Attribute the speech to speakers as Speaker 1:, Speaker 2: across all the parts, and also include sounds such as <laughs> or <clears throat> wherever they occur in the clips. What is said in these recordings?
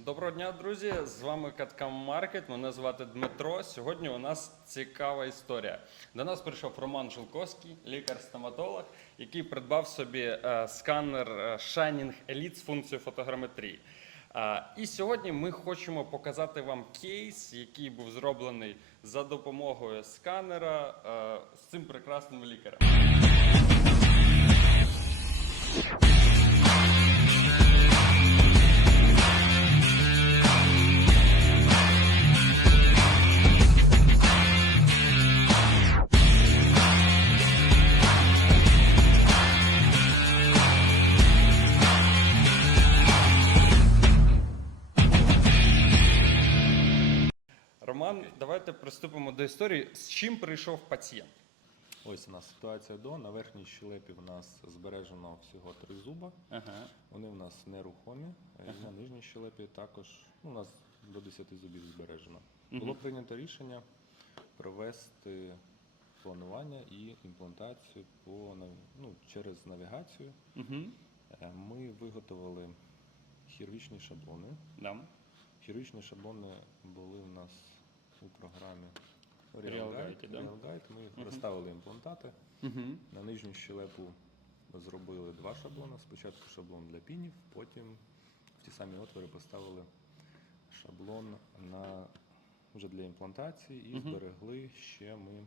Speaker 1: Доброго дня, друзі! З вами Каткам Маркет. Мене звати Дмитро. Сьогодні у нас цікава історія. До нас прийшов Роман Жилковський, лікар-стоматолог, який придбав собі е, сканер е, Shining Elite з функцією фотограметрії. Е, І сьогодні ми хочемо показати вам кейс, який був зроблений за допомогою сканера з цим прекрасним лікарем. Історії. З чим прийшов пацієнт?
Speaker 2: Ось у нас ситуація до. На верхній щелепі в нас збережено всього три зуба.
Speaker 1: Ага.
Speaker 2: Вони в нас нерухомі. Е, На нижній щелепі також ну, у нас до 10 зубів збережено. Було прийнято рішення провести планування і імплантацію по ну, через навігацію.
Speaker 1: Угу.
Speaker 2: Ми виготовили хірургічні шаблони.
Speaker 1: Да.
Speaker 2: Хірургічні шаблони були в нас у програмі
Speaker 1: Real да?
Speaker 2: Guide. Ми їх розставили імплантати.
Speaker 1: Угу.
Speaker 2: На нижню щелепу зробили два шаблони. Спочатку шаблон для пінів, потім в ті самі отвори поставили шаблон на, вже для імплантації і зберегли ще ми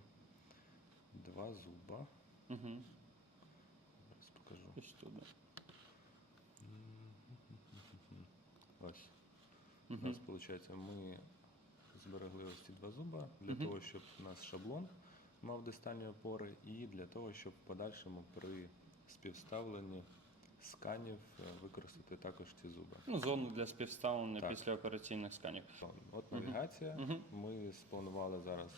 Speaker 2: два зуба. Зараз покажу.
Speaker 1: Ось туди.
Speaker 2: Ось. У нас виходить, ми зберегли ось ці два зуба для того, щоб у нас шаблон мав дистальні опори, і для того, щоб в подальшому при співставленні сканів е, використати також ці зуби.
Speaker 1: Ну, зону для співставлення
Speaker 2: Так.
Speaker 1: після операційних сканів.
Speaker 2: От навігація. Ми спланували зараз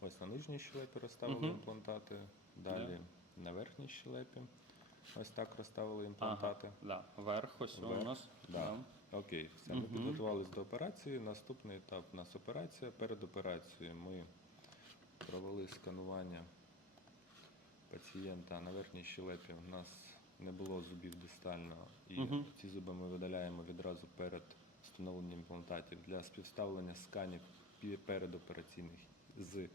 Speaker 2: ось на нижній щелепі розставили імплантати, далі на верхній щелепі. Ось так розставили імплантати.
Speaker 1: Да. Верх, ось у
Speaker 2: Верх,
Speaker 1: нас.
Speaker 2: Да. Окей, все, ми підготувалися до операції. Наступний етап у нас операція. Перед операцією ми провели сканування пацієнта на верхній щелепі. У нас не було зубів дистально, і ці зуби ми видаляємо відразу перед встановленням імплантатів для співставлення сканів пі- передопераційних з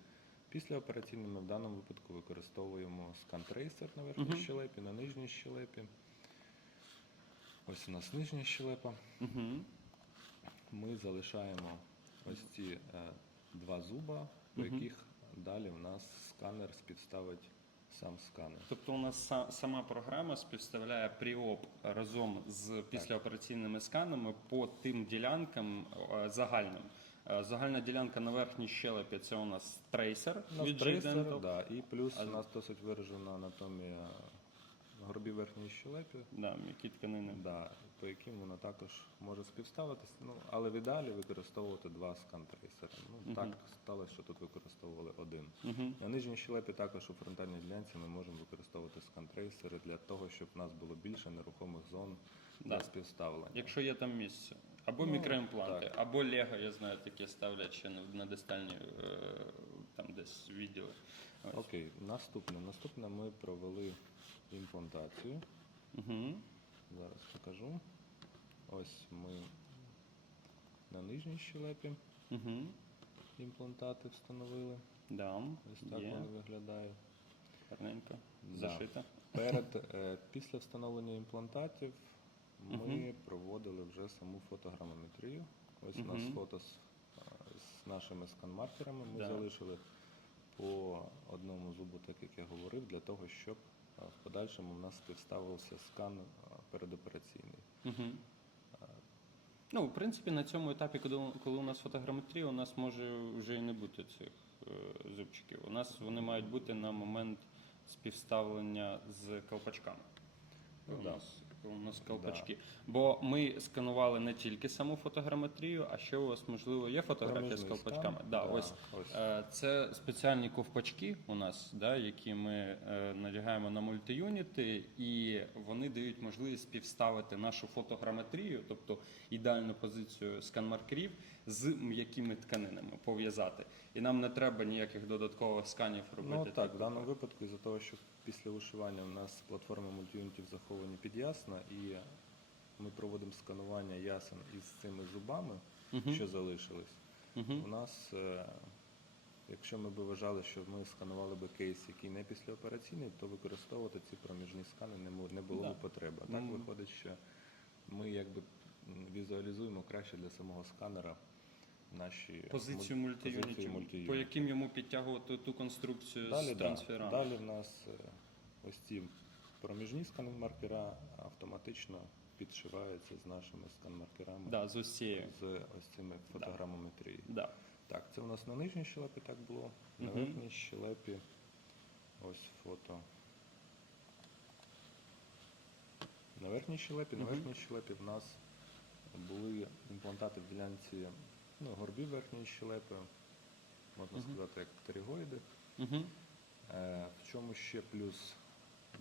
Speaker 2: післяопераційними. В даному випадку використовуємо скан-трейсер на верхній щелепі, на нижній щелепі. Ось у нас нижня щелепа.
Speaker 1: Угу.
Speaker 2: Ми залишаємо ось ці е, два зуба, по яких далі в нас сканер співставить сам сканер.
Speaker 1: Тобто у нас са- сама програма співставляє пріоп разом з післяопераційними сканами по тим ділянкам е, загальним. Е, Загальна ділянка на верхній щелепі це у нас трейсер
Speaker 2: У нас
Speaker 1: від
Speaker 2: трейсер,
Speaker 1: G-Dental.
Speaker 2: да, і плюс у нас досить виражена анатомія горбі верхньої щелепи,
Speaker 1: Да, м'які тканини.
Speaker 2: да, по яким вона також може співставитися. Ну, але в ідеалі використовувати два скан-трейсери. Ну, Так сталося, що тут використовували один. На нижній щелепі також у фронтальній ділянці ми можемо використовувати скан-трейсери для того, щоб у нас було більше нерухомих зон для
Speaker 1: Да.
Speaker 2: співставлення.
Speaker 1: Якщо є там місце. Або
Speaker 2: Ну,
Speaker 1: мікроімпланти,
Speaker 2: так.
Speaker 1: або Лего, я знаю, такі ставлять ще на, на дистальні е, там десь відео. Ось.
Speaker 2: Окей, наступне. Наступне ми провели імплантацію.
Speaker 1: Угу.
Speaker 2: Зараз покажу. Ось ми на нижній щелепі
Speaker 1: Угу.
Speaker 2: імплантати встановили.
Speaker 1: Да,
Speaker 2: Ось так
Speaker 1: є.
Speaker 2: вони виглядають.
Speaker 1: Гарненько.
Speaker 2: Да.
Speaker 1: Зашита.
Speaker 2: Перед, <laughs> е, після встановлення імплантатів ми проводили вже саму фотограмометрію. Ось у нас
Speaker 1: Мгм.
Speaker 2: фото з, з нашими скан-маркерами. Ми
Speaker 1: Да.
Speaker 2: залишили по одному зубу, так як я говорив, для того, щоб е, в подальшому в нас співставився скан е, передопераційний.
Speaker 1: Угу. Ну, в принципі, на цьому етапі, коли, у нас фотограметрія, у нас може вже і не бути цих е, зубчиків. У нас вони мають бути на момент співставлення з колпачками.
Speaker 2: Ну да.
Speaker 1: У нас колпачки. Бо ми сканували не тільки саму фотограметрію, а ще у вас, можливо, є фотографія з колпачками. Да,
Speaker 2: да,
Speaker 1: ось.
Speaker 2: ось.
Speaker 1: Е, Це спеціальні ковпачки у нас, да, які ми е, надягаємо на мультиюніти, і вони дають можливість співставити нашу фотограметрію, тобто ідеальну позицію скан-маркерів, з м'якими тканинами пов'язати. І нам не треба ніяких додаткових сканів робити.
Speaker 2: Ну так, в даному випадку, із-за того, що після вишивання у нас платформи мультиюнітів заховані під ясно, і ми проводимо сканування ясен із цими зубами,
Speaker 1: Мгм.
Speaker 2: що залишились.
Speaker 1: Мгм.
Speaker 2: У нас, е, якщо ми б вважали, що ми сканували би кейс, який не післяопераційний, то використовувати ці проміжні скани не, мо- не було
Speaker 1: Да.
Speaker 2: б потреби. А так
Speaker 1: Мгм.
Speaker 2: виходить, що ми якби м, візуалізуємо краще для самого сканера наші
Speaker 1: Позицію
Speaker 2: муль- позицію
Speaker 1: мультиюнітів,
Speaker 2: мультиюнітів.
Speaker 1: по яким йому підтягувати ту конструкцію
Speaker 2: Далі,
Speaker 1: з
Speaker 2: да, далі в нас е, ось ці проміжні скан-маркера автоматично підшиваються з нашими скан-маркерами,
Speaker 1: Да, з ось
Speaker 2: з ось цими фотограмометрії.
Speaker 1: Да.
Speaker 2: Так, це у нас на нижній щелепі так було, на
Speaker 1: Мгм.
Speaker 2: верхній щелепі ось фото. На верхній щелепі, на
Speaker 1: Мгм.
Speaker 2: верхній щелепі в нас були імплантати в ділянці ну, горбів верхньої щелепи, можна
Speaker 1: Мгм.
Speaker 2: сказати, як птеригоїди.
Speaker 1: Угу.
Speaker 2: Е, В чому ще плюс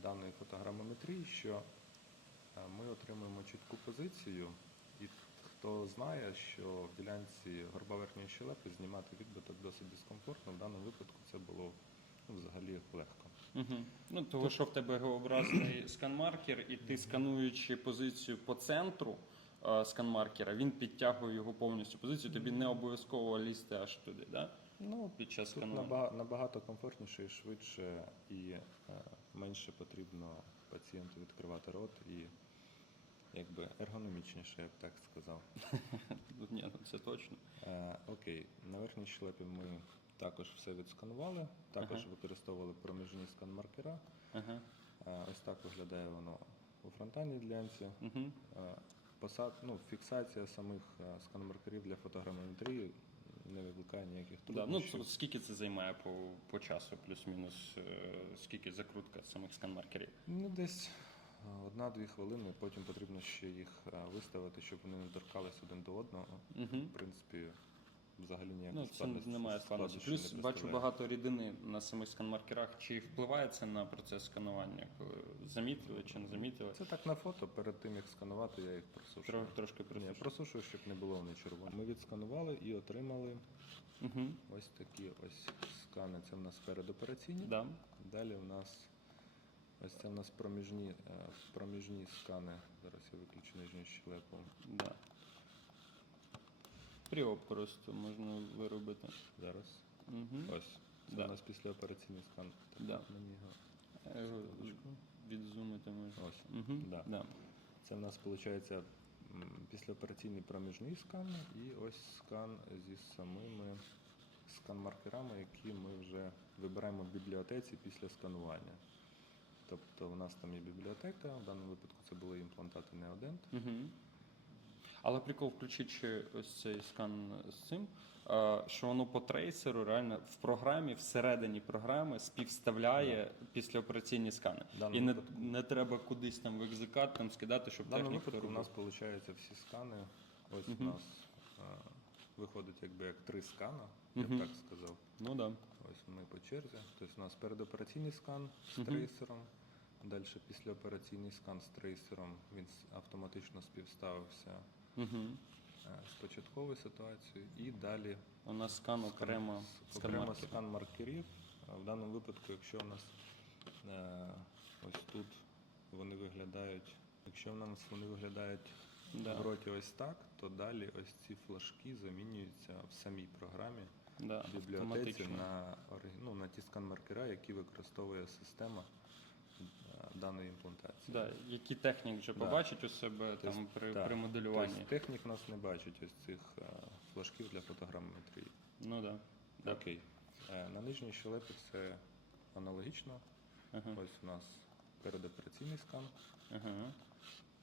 Speaker 2: даної фотограмометрії, що е, ми отримуємо чітку позицію, і хто знає, що в ділянці горба верхньої щелепи знімати відбиток досить дискомфортно, в даному випадку це було ну, взагалі легко.
Speaker 1: Угу. Ну, того, що в тебе Г-образний <clears throat> скан-маркер, і ти скануючи позицію по центру е, скан-маркера, він підтягує його повністю позицію, тобі не обов'язково лізти аж туди, да?
Speaker 2: Ну,
Speaker 1: під час
Speaker 2: Тут
Speaker 1: сканування.
Speaker 2: набагато комфортніше і швидше, і е, менше потрібно пацієнту відкривати рот, і якби ергономічніше, я б так сказав. <laughs>
Speaker 1: Ні, ну це точно.
Speaker 2: Е, окей, на верхній щелепі ми також все відсканували, також
Speaker 1: Ага.
Speaker 2: використовували проміжні скан-маркера.
Speaker 1: Ага.
Speaker 2: Е, ось так виглядає воно у фронтальній ділянці.
Speaker 1: Угу.
Speaker 2: Е, посад, ну, фіксація самих е, скан-маркерів для фотограметрії не викликає ніяких
Speaker 1: Да, ну, скільки це займає по, по часу, плюс-мінус, е, скільки закрутка самих скан-маркерів?
Speaker 2: Ну, десь е, одна-дві хвилини, потім потрібно ще їх е, виставити, щоб вони не торкались один до одного.
Speaker 1: Угу.
Speaker 2: В принципі, взагалі ніяких
Speaker 1: Ну, це немає складності. Плюс
Speaker 2: не
Speaker 1: бачу багато рідини на самих скан-маркерах. Чи впливає це на процес сканування? Коли замітили чи не замітили?
Speaker 2: Це так на фото, перед тим як сканувати, я їх просушую.
Speaker 1: Тро- Трошки
Speaker 2: Ні,
Speaker 1: присушую.
Speaker 2: просушую, щоб не було вони червоні. Ми відсканували і отримали
Speaker 1: Угу.
Speaker 2: ось такі ось скани. Це в нас передопераційні.
Speaker 1: Да.
Speaker 2: Далі в нас ось це в нас проміжні, е, проміжні скани. Зараз я виключу нижню щелепу.
Speaker 1: Да. Пріоп просто можна виробити.
Speaker 2: Зараз.
Speaker 1: Угу.
Speaker 2: Ось. Це
Speaker 1: Да.
Speaker 2: у нас післяопераційний скан. Так,
Speaker 1: Да.
Speaker 2: Мені його.
Speaker 1: Відзумити можна.
Speaker 2: Ось.
Speaker 1: Угу.
Speaker 2: Да.
Speaker 1: Да.
Speaker 2: Це в нас виходить післяопераційний проміжний скан і ось скан зі самими скан-маркерами, які ми вже вибираємо в бібліотеці після сканування. Тобто в нас там є бібліотека, в даному випадку це були імплантати не один.
Speaker 1: Угу. Але прикол включити ось цей скан з цим, е, що воно по трейсеру реально в програмі, всередині програми співставляє післяопераційні скани. І не, не треба кудись там в екзекат там скидати, щоб
Speaker 2: даному випадку у нас виходить всі скани. Ось у нас е, виходить якби як три скана, я б так сказав.
Speaker 1: Ну да.
Speaker 2: Ось ми по черзі. Тобто у нас передопераційний скан з трейсером. Далі післяопераційний скан з трейсером. Він автоматично співставився
Speaker 1: Угу.
Speaker 2: е, з початковою ситуацією. І далі
Speaker 1: У нас скан окремо
Speaker 2: окремо
Speaker 1: скан-маркер.
Speaker 2: маркерів. В даному випадку, якщо у нас е, ось тут вони виглядають, якщо в нас вони виглядають
Speaker 1: Да.
Speaker 2: в роті ось так, то далі ось ці флажки замінюються в самій програмі
Speaker 1: Да,
Speaker 2: в бібліотеці на, ну, на ті скан-маркера, які використовує система е, даної імплантації.
Speaker 1: Да, які технік вже
Speaker 2: Да.
Speaker 1: побачить у себе
Speaker 2: Тобто,
Speaker 1: там при,
Speaker 2: так,
Speaker 1: при моделюванні.
Speaker 2: Тобто технік нас не бачить ось цих е, флажків для фотограметрії.
Speaker 1: Ну да. да.
Speaker 2: Окей. Е, На нижній щелепі все аналогічно.
Speaker 1: Ага.
Speaker 2: Ось у нас передопераційний скан.
Speaker 1: Ага.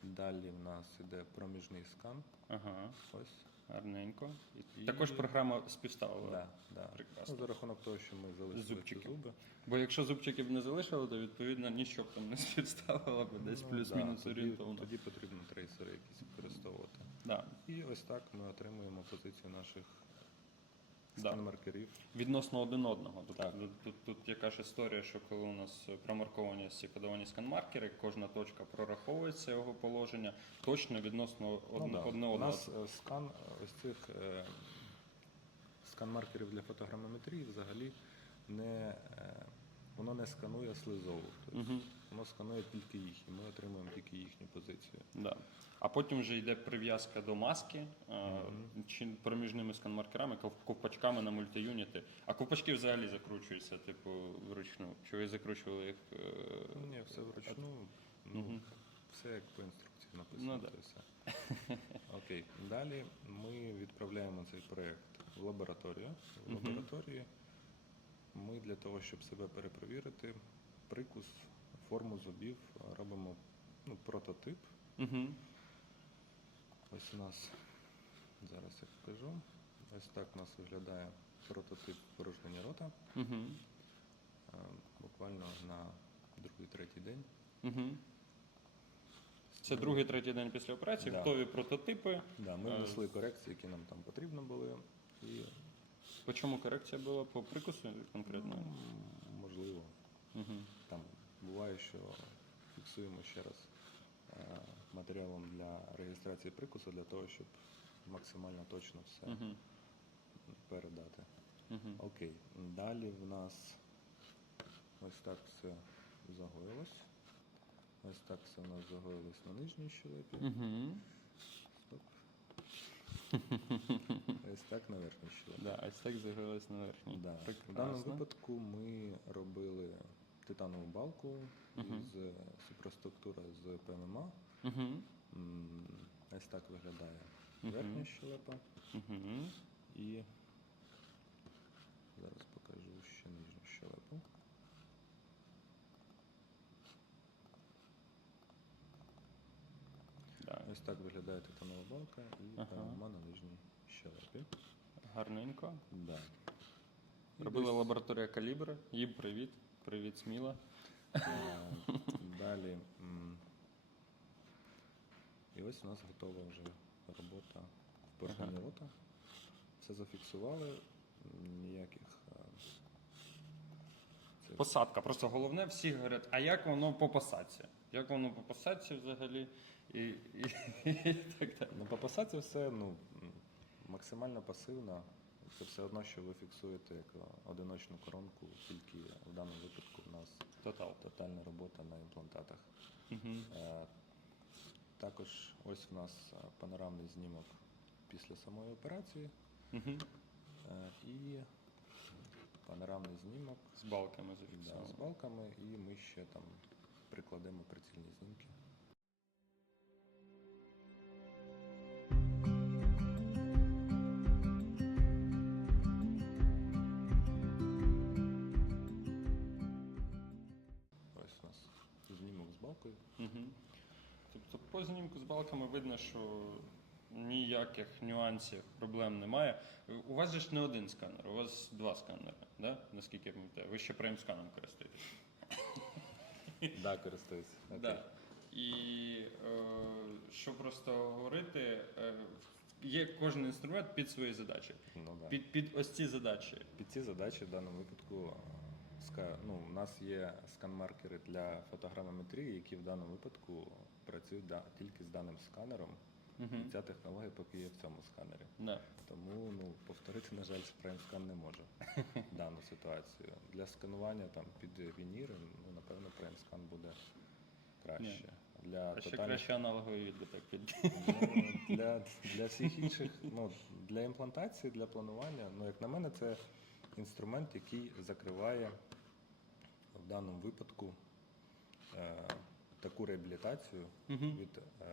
Speaker 2: Далі в нас іде проміжний скан.
Speaker 1: Ага.
Speaker 2: Ось.
Speaker 1: Гарненько.
Speaker 2: І-
Speaker 1: Також програма співставила.
Speaker 2: Да, да.
Speaker 1: Прекрасно.
Speaker 2: Ну, за рахунок того, що ми залишили ці
Speaker 1: Зубчики.
Speaker 2: зуби.
Speaker 1: Бо якщо зубчиків не залишили, то відповідно нічого б там не <laughs> співставило, бо десь
Speaker 2: Ну,
Speaker 1: плюс-мінус
Speaker 2: да, тоді,
Speaker 1: орієнтовно.
Speaker 2: тоді потрібно трейсери якісь використовувати.
Speaker 1: Да.
Speaker 2: І ось так ми отримуємо позицію наших
Speaker 1: Да. Відносно один одного. Тобто
Speaker 2: Так.
Speaker 1: тут, тут, тут яка ж історія, що коли у нас промарковані всі кодовані скан-маркери, кожна точка прораховується його положення точно відносно одне,
Speaker 2: Ну, да.
Speaker 1: одне
Speaker 2: У нас е, скан е, ось цих е, скан-маркерів для фотограмометрії взагалі не, воно не сканує слизову. Тобто
Speaker 1: Угу.
Speaker 2: Воно сканує тільки їх, і ми отримуємо тільки їхню позицію.
Speaker 1: Да. А потім вже йде прив'язка до маски е, чи проміжними скан-маркерами, ков- ковпачками на мультиюніти. А ковпачки взагалі закручуються, типу, вручну. Чи ви закручували їх? е,
Speaker 2: Ні, все вручну. Ну,
Speaker 1: Мгм.
Speaker 2: Все як по інструкції написано.
Speaker 1: Ну, да.
Speaker 2: все. Окей. Далі ми відправляємо цей проєкт в лабораторію. В
Speaker 1: Мгм.
Speaker 2: лабораторії ми для того, щоб себе перепровірити, прикус, форму зубів робимо ну, прототип.
Speaker 1: Угу.
Speaker 2: Ось у нас зараз я покажу. Ось так у нас виглядає прототип порожнення рота.
Speaker 1: Угу.
Speaker 2: Буквально на другий-третій день.
Speaker 1: Угу. Це другий, третій день після операції,
Speaker 2: Да.
Speaker 1: готові прототипи.
Speaker 2: Да, ми
Speaker 1: Е,
Speaker 2: внесли корекції, які нам там потрібно були. І
Speaker 1: По чому корекція була? По прикусу конкретно?
Speaker 2: ну, можливо,
Speaker 1: Угу.
Speaker 2: там буває, що фіксуємо ще раз е, матеріалом для реєстрації прикусу для того, щоб максимально точно все
Speaker 1: Угу.
Speaker 2: передати.
Speaker 1: Угу.
Speaker 2: Окей. Далі в нас ось так все загоїлось. Ось так все у нас загоїлось на нижній щелепі.
Speaker 1: Угу. <laughs>
Speaker 2: Ось так на верхній щелепі.
Speaker 1: Да, ось так загорілось на верхній.
Speaker 2: Да. В
Speaker 1: Прекрасно.
Speaker 2: даному випадку ми робили титанову балку
Speaker 1: Мгм.
Speaker 2: з супроструктура з ПММА. М, Ось так виглядає
Speaker 1: Мгм.
Speaker 2: верхня щелепа. І зараз покажу ще нижню щелепу.
Speaker 1: Да.
Speaker 2: Ось так виглядає титанова балка і
Speaker 1: Ага.
Speaker 2: ПММА на нижній щелепі.
Speaker 1: Гарненько.
Speaker 2: Да.
Speaker 1: Робила
Speaker 2: десь,
Speaker 1: лабораторія калібр. Їм привіт. Привіт, сміла.
Speaker 2: е, Далі. І ось у нас готова вже робота в порожненні
Speaker 1: Ага.
Speaker 2: рота. Все зафіксували, ніяких. е,
Speaker 1: Посадка. Просто головне, всі говорять, а як воно по посадці? Як воно по посадці взагалі? І, і, <laughs> і так далі.
Speaker 2: Ну, по посадці все ну, максимально пасивно. Це все одно, що ви фіксуєте як одиночну коронку, тільки в даному випадку у нас
Speaker 1: Тотал.
Speaker 2: тотальна робота на імплантатах.
Speaker 1: Угу.
Speaker 2: Е, Також ось у нас панорамний знімок після самої операції
Speaker 1: Угу.
Speaker 2: е, і панорамний знімок
Speaker 1: З балками
Speaker 2: да, з балками, і ми ще там прикладемо прицільні знімки. Ось у нас знімок з балкою.
Speaker 1: Угу. Тобто по знімку з балками видно, що ніяких нюансів, проблем немає. У вас же ж не один сканер, у вас два сканери, да? наскільки я пам'ятаю. Ви ще прайм-сканом користуєтесь.
Speaker 2: Да, користуюся. Окей.
Speaker 1: Да. І е, що просто говорити, е, є кожен інструмент під свої задачі.
Speaker 2: Ну, да.
Speaker 1: Під, під ось ці задачі.
Speaker 2: Під ці задачі в даному випадку е, ска- ну, у нас є скан-маркери для фотограмометрії, які в даному випадку працюють да, тільки з даним сканером.
Speaker 1: Угу.
Speaker 2: Ця технологія поки є в цьому сканері.
Speaker 1: Да.
Speaker 2: Тому ну, повторити, на жаль, PrimeScan не може <laughs> дану ситуацію. Для сканування там, під вініри, ну, напевно, PrimeScan буде краще. Для
Speaker 1: А ще краще аналогові відбиток під.
Speaker 2: Ну, для, для всіх інших, ну, для імплантації, для планування, ну, як на мене, це інструмент, який закриває в даному випадку е, таку реабілітацію
Speaker 1: Мгм.
Speaker 2: від е,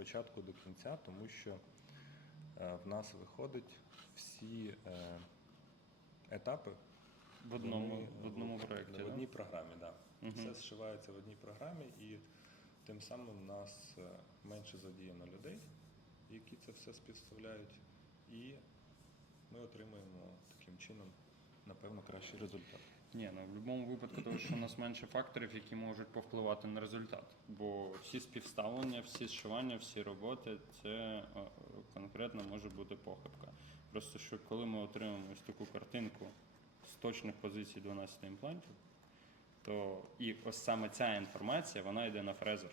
Speaker 2: початку до кінця, тому що е, в нас виходить всі е, етапи
Speaker 1: В одному,
Speaker 2: вони
Speaker 1: в одному проєкті.
Speaker 2: В
Speaker 1: да?
Speaker 2: одній програмі, так. Да.
Speaker 1: Мгм.
Speaker 2: Все зшивається в одній програмі, і тим самим у нас е, менше задіяно людей, які це все співставляють, і ми отримуємо таким чином, напевно, кращий результат.
Speaker 1: Ні, ну в будь-якому випадку, тому що у нас менше факторів, які можуть повпливати на результат. Бо всі співставлення, всі зшивання, всі роботи це е, конкретно може бути похибка. Просто що коли ми отримаємо ось таку картинку з точних позицій 12 імплантів, то і ось саме ця інформація вона йде на фрезер.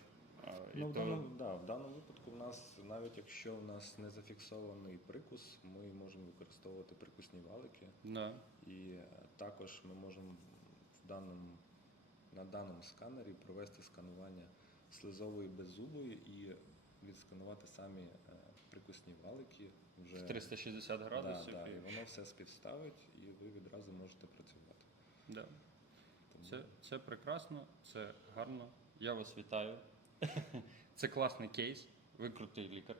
Speaker 1: І
Speaker 2: Ну, в,
Speaker 1: то,
Speaker 2: даному, да, в даному випадку в нас, навіть якщо у нас не зафіксований прикус, ми можемо використовувати прикусні валики.
Speaker 1: да.
Speaker 2: І е, також ми можемо в даному, на даному сканері провести сканування слизової беззубої і відсканувати самі е, прикусні валики вже
Speaker 1: В 360 градусів.
Speaker 2: Да, да, і воно все співставить, і ви відразу можете працювати.
Speaker 1: Да.
Speaker 2: Тому
Speaker 1: Це, це прекрасно, це гарно. Я вас вітаю. Це класний кейс, ви крутий лікар.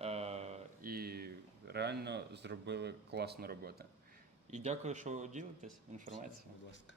Speaker 1: Е, І реально зробили класну роботу. І дякую, що ви ділитесь інформацією.
Speaker 2: Будь ласка.